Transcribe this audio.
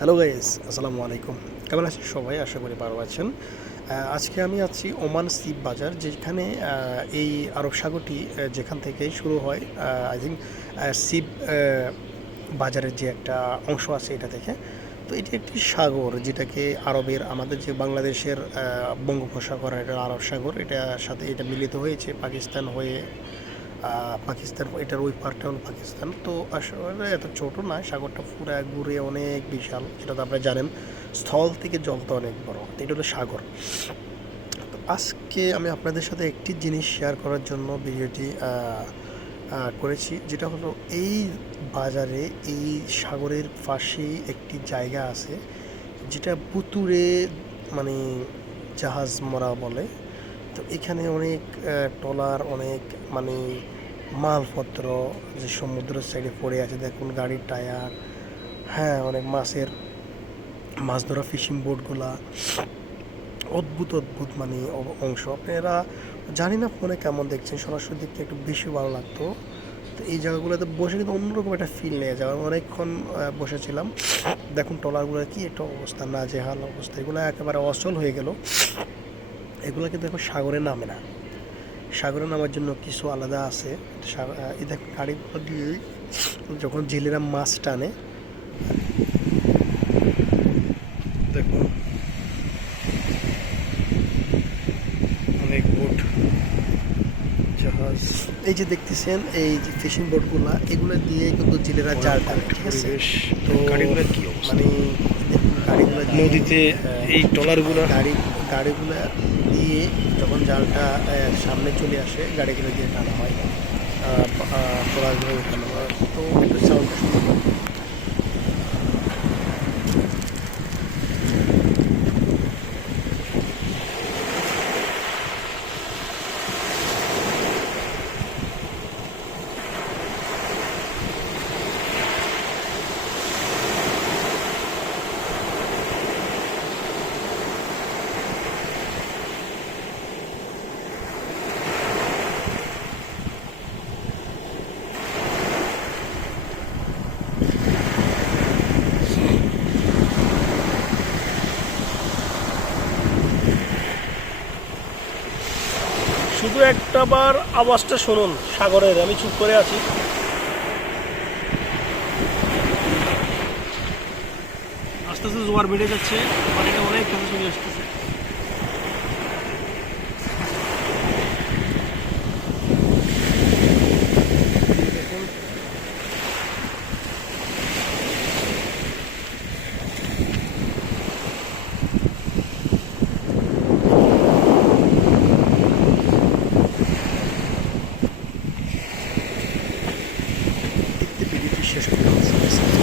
Hello guys আসসালামু আলাইকুম। কেমন আছেন সবাই? আশা করি ভালো আছেন। আজকে আমি আছি ওমান সিপ বাজার, যেখানে এই আরব সাগরটি যেখান থেকে শুরু হয় আই থিঙ্ক সিপ বাজারের যে একটা অংশ আছে এটা থেকে। তো এটি একটি সাগর, যেটাকে আরবের, আমাদের যে বাংলাদেশের বঙ্গোপসাগর, এটা আরব সাগর এটা সাথে এটা মিলিত হয়েছে, পাকিস্তান হয়ে পাকিস্তান, এটার ওই পার্টটা হলো পাকিস্তান। তো আসলে এত ছোট না, সাগরটা পুরা ঘুরে অনেক বিশাল যেটা তো আপনারা জানেন। স্থল থেকে জল তো অনেক বড় এটা হলো সাগর। তো আজকে আমি আপনাদের সাথে একটি জিনিস শেয়ার করার জন্য ভিডিওটি করেছি। যেটা হলো এই বাজারে, এই সাগরের পাশেই একটি জায়গা আছে, যেটা পুতুরে মানে জাহাজ মরা বলে। তো এখানে অনেক ট্রলার, অনেক মানে মালপত্র যে সমুদ্রের সাইডে পড়ে আছে, দেখুন গাড়ির টায়ার হ্যাঁ অনেক মাছের, মাছ ধরা ফিশিং বোটগুলা অদ্ভুত অদ্ভুত মানে অংশ। আপনারা জানি না ফোনে কেমন দেখছেন, সরাসরি দেখতে একটু বেশি ভালো লাগতো। তো এই জায়গাগুলোতে বসে কিন্তু অন্যরকম একটা ফিল নিয়ে যাওয়া। অনেকক্ষণ বসেছিলাম। দেখুন ট্রলারগুলোর কি একটা অবস্থা না জেহাল অবস্থা। এগুলো একেবারে অচল হয়ে গেল। এগুলো কিন্তু এখন সাগরে নামে না। সাগরে নামার জন্য কিছু আলাদা আছে। এদের গাড়িগুলো দিয়ে যখন জেলেরা মাছ টানে, দেখুন অনেক বোট জাহাজ এই যে দেখতেছেন এই যে ফিশিংগুলা এগুলো দিয়ে কিন্তু জেলেরা জাল টানে ঠিক আছে? তো গাড়িগুলোর কি মানে গাড়িগুলো নদীতে এই ট্রলারগুলো? গাড়ি গাড়িগুলো দিয়ে যখন জালটা সামনে চলে আসে গাড়িগুলো দিয়ে টানা হয়। ট্রলারগুলো টানা হয় তো একটু সাউন্ডটা শুধু একটা বার আওয়াজটা শুনুন, সাগরের, আমি চুপ করে আছি। আস্তে আস্তে জোয়ার বেড়ে যাচ্ছে, অনেকে অনেক কথা শুনে আসতেছে দেখুন দেখতে ভিডিওটি শেষ করতে হবে